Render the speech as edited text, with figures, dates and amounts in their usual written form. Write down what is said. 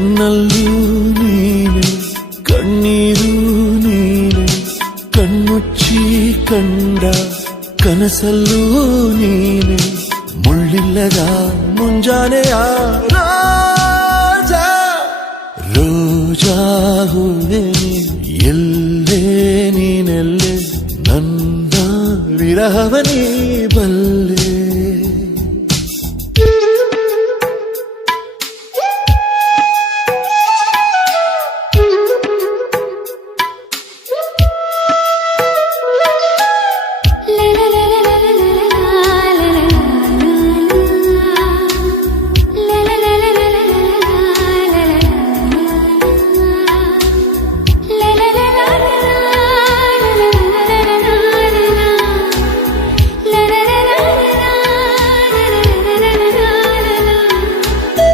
ಕಣ್ಣಲ್ಲೂ ನೀನೆ ಕಣ್ಣೀರು ನೀನೆ ಕಣ್ಮುಚ್ಚಿ ಕಂಡ ಕನಸಲ್ಲೂ ನೀನೆ ಮುಳ್ಳಿಲ್ಲದ ಮುಂಜಾನೆಯ ರಾಜಾ ರೋಜಾ ಹೂವೆ ಎಲ್ಲೇ ನೀನೆಲ್ಲೇ ನನ್ನ ವಿರಹವನೇ